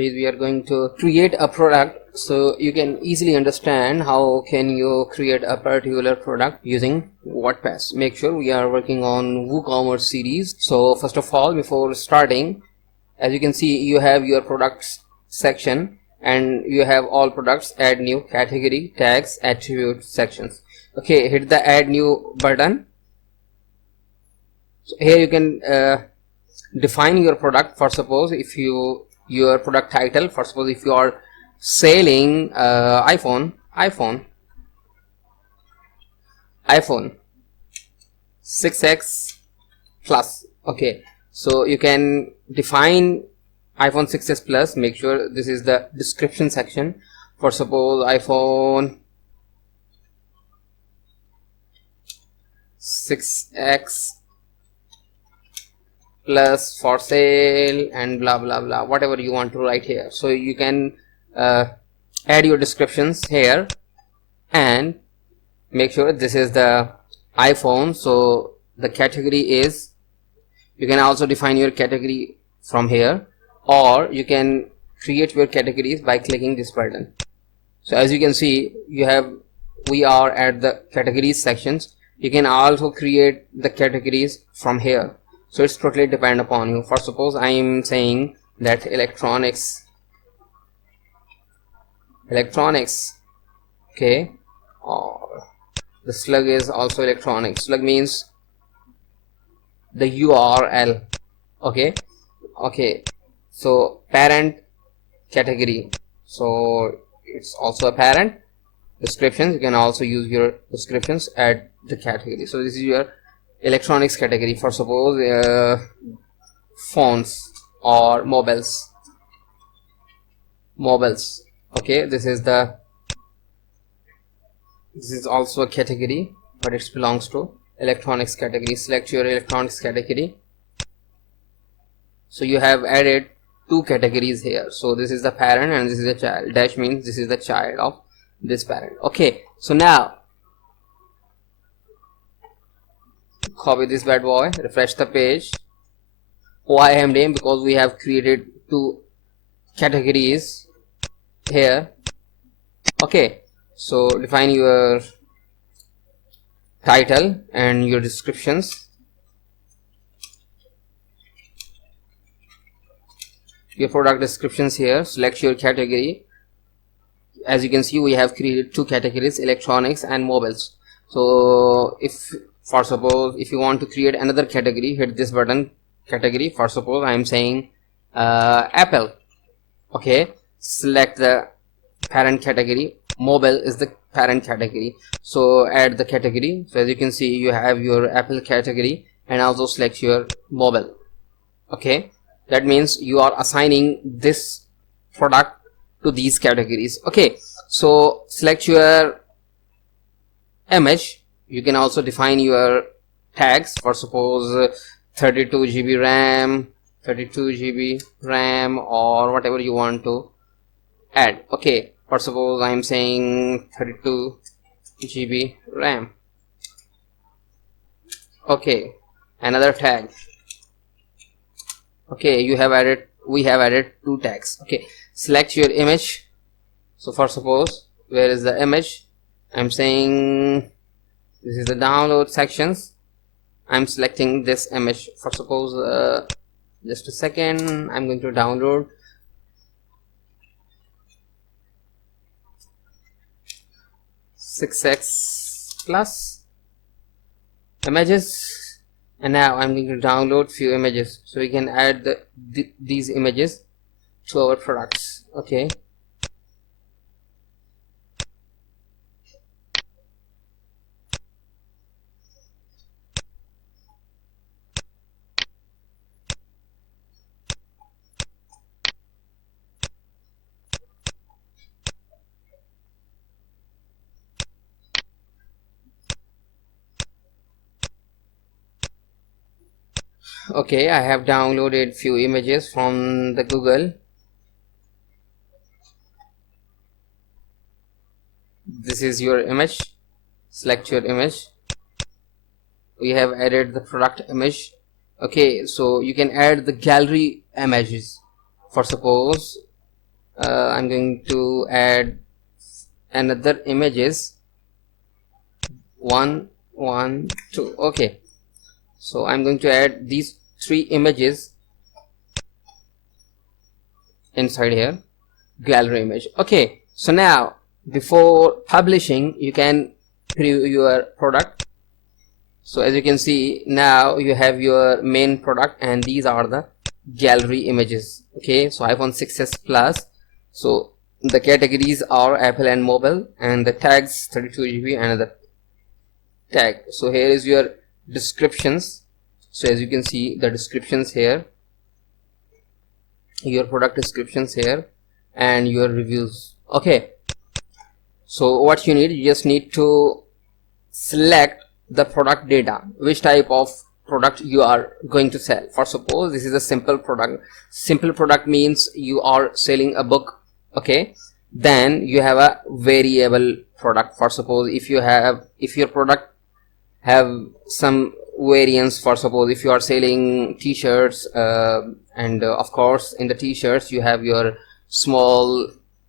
Today we are going to create a product, so you can easily understand how can you create a particular product using WordPress. Make sure we are working on WooCommerce series. So first of all, before starting, as you can see, you have your products section and you have all products, add new, category, tags, attribute sections. Okay, hit the add new button. So here you can define your product. For suppose if your product title, for suppose if you are selling iPhone 6s plus. Okay, so you can define iPhone 6s plus. Make sure this is the description section. For suppose iPhone 6x plus for sale and blah blah blah, whatever you want to write here. So you can add your descriptions here and make sure this is the iPhone. So the category is, you can also define your category from here, or you can create your categories by clicking this button. So as you can see, we are at the categories sections. You can also create the categories from here. So it's totally depend upon you. For suppose I am saying that electronics, okay, or the slug is also electronics. Slug means the URL. Okay, so parent category, so it's also a parent. Descriptions, you can also use your descriptions at the category. So this is your electronics category. For suppose phones or mobiles. Okay, this is also a category, but it belongs to electronics category. Select your electronics category. So you have added two categories here. So this is the parent and this is the child. Dash means this is the child of this parent. Okay, so now copy this bad boy, refresh the page. Why I am doing? Because we have created two categories here. Okay, so define your title and your descriptions, your product descriptions here. Select your category. As you can see, we have created two categories, electronics and mobiles. So for suppose if you want to create another category, hit this button, category. For suppose I am saying Apple. Okay, select the parent category. Mobile is the parent category, so add the category. So as you can see, you have your Apple category and also select your mobile. Okay, that means you are assigning this product to these categories. Okay, so select your image. You can also define your tags. For suppose 32 GB RAM or whatever you want to add. Okay, for suppose I am saying 32 GB RAM. Okay, another tag. Okay, we have added two tags. Okay, select your image. So for suppose, where is the image? I'm saying this is the download sections. I'm selecting this image. For suppose just a second, I'm going to download. .6x plus images, and now I'm going to download few images, so we can add these images to our products. Okay, I have downloaded few images from the Google. This is your image. Select your image. We have added the product image. Okay, so you can add the gallery images. For suppose I'm going to add another images, 1 1 2. Okay, so I'm going to add these 3 images inside here, gallery image. Okay, so now before publishing you can preview your product. So as you can see, now you have your main product and these are the gallery images. Okay, so iPhone 6s Plus. So the categories are Apple and mobile, and the tags 32 GB and the tag. So here is your descriptions. So as you can see, the descriptions here, your product descriptions here, and your reviews. Okay, so what you need, you just need to select the product data, which type of product you are going to sell. For suppose this is a simple product. Simple product means you are selling a book. Okay, then you have a variable product. For suppose if your product have some variants, for suppose if you are selling t-shirts, and of course in the t-shirts you have your small,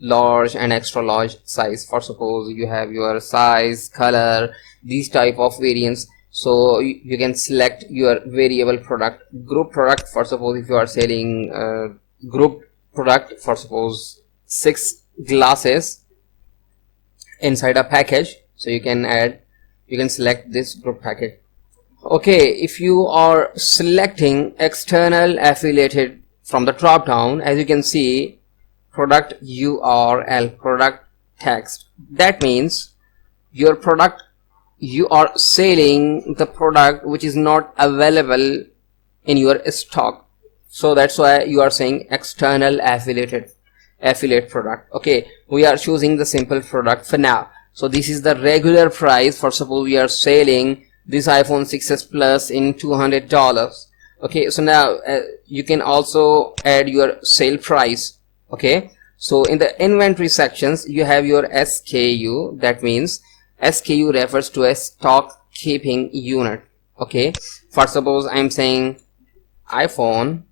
large and extra large size. For suppose you have your size, color, these type of variants. So you can select your variable product. Group product, for suppose if you are selling group product, for suppose 6 glasses inside a package, so you can select this group package. Okay, if you are selecting external affiliated from the drop down, as you can see, product URL, product text, that means your product, you are selling the product which is not available in your stock. So that's why you are saying external affiliate product. Okay, we are choosing the simple product for now. So this is the regular price. For suppose we are selling this iPhone 6s Plus in $200. Okay, so now you can also add your sale price. Okay, so in the inventory sections you have your SKU. That means SKU refers to a stock keeping unit. Okay, for suppose I'm saying iPhone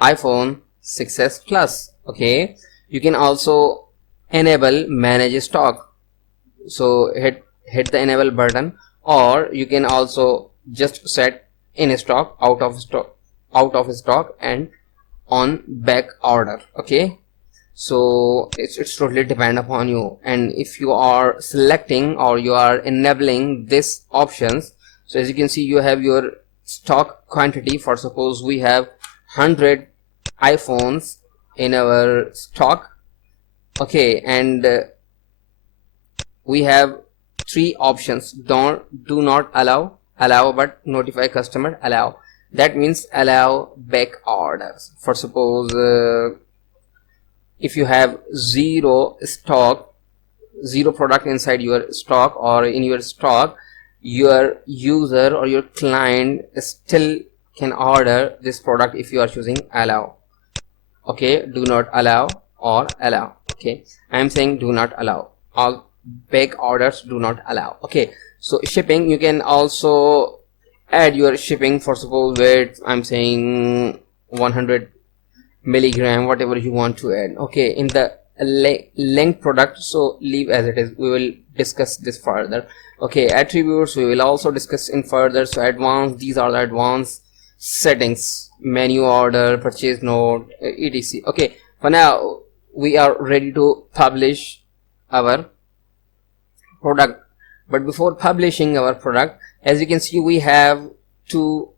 6s Plus. Okay, you can also enable manage stock. So hit the enable button, or you can also just set in stock, out of stock and on back order. Okay, so it's totally depend upon you. And if you are selecting or you are enabling this options, so as you can see, you have your stock quantity. For suppose we have 100 iPhones in our stock. Okay, and we have 3 options: do not allow, but notify customer, allow. That means allow back orders. For suppose if you have zero product inside your stock or in your stock, your user or your client still can order this product if you are choosing allow. Okay, do not allow or allow. Okay, I am saying do not allow. All back orders do not allow. Okay, so shipping, you can also add your shipping. For suppose weight, I'm saying 100 milligram, whatever you want to add. Okay, in the link product, so leave as it is, we will discuss this further. Okay, attributes we will also discuss in further. So advanced, these are the advanced settings: menu, order, purchase note, etc. Okay, for now we are ready to publish our product. But before publishing our product, as you can see, we have 2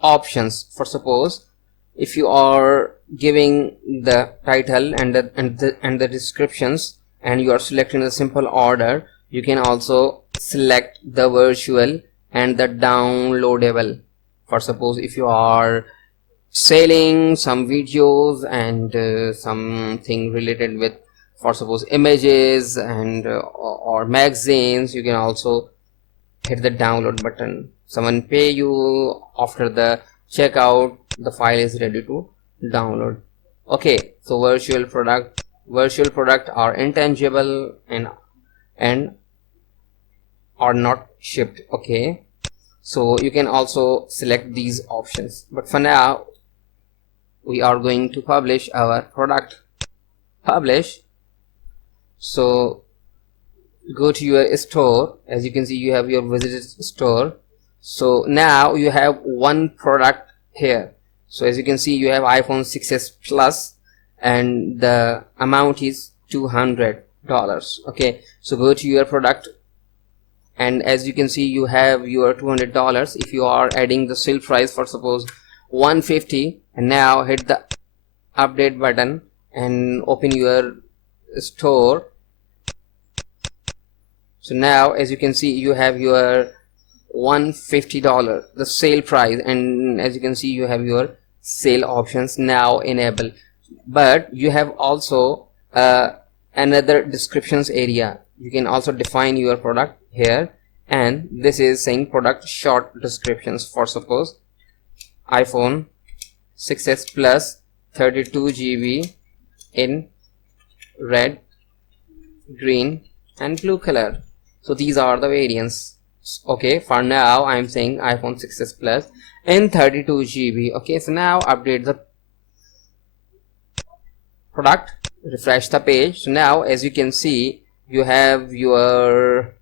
options. For suppose if you are giving the title and the descriptions, and you are selecting the simple order, you can also select the virtual and the downloadable. For suppose if you are selling some videos and something related with, for suppose images and or magazines, you can also hit the download button. Someone pay you, after the checkout the file is ready to download. Okay, so virtual product are intangible and are not shipped. Okay, so you can also select these options, but for now we are going to publish our product. Publish. So go to your store. As you can see, you have your visited store. So now you have one product here. So as you can see, you have iPhone 6s Plus and the amount is $200. Okay, so go to your product, and as you can see, you have your $200. If you are adding the sale price for suppose 150, and now hit the update button and open your store. So now as you can see, you have your $150, the sale price, and as you can see, you have your sale options now enabled. But you have also another descriptions area. You can also define your product here, and this is saying product short descriptions for suppose iPhone 6s Plus 32 GB in red, green and blue color. So these are the variants. Okay, for now I'm saying iPhone 6s Plus in 32 GB. Okay, so now update the product, refresh the page. So now as you can see, you have your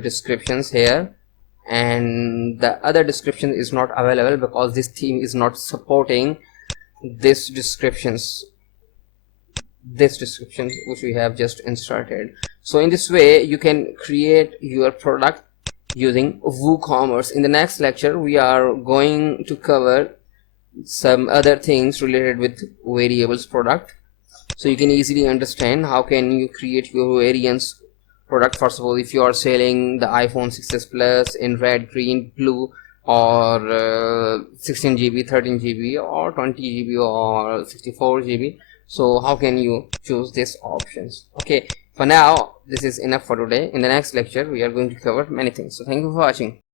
descriptions here, and the other description is not available because this theme is not supporting this description which we have just inserted. So in this way you can create your product using WooCommerce. In the next lecture we are going to cover some other things related with variables product, so you can easily understand how can you create your variants product. For suppose if you are selling the iPhone 6s Plus in red, green, blue, or 16 GB, 13 GB, or 20 GB, or 64 GB. So how can you choose these options? Okay, for now this is enough for today. In the next lecture we are going to cover many things. So thank you for watching.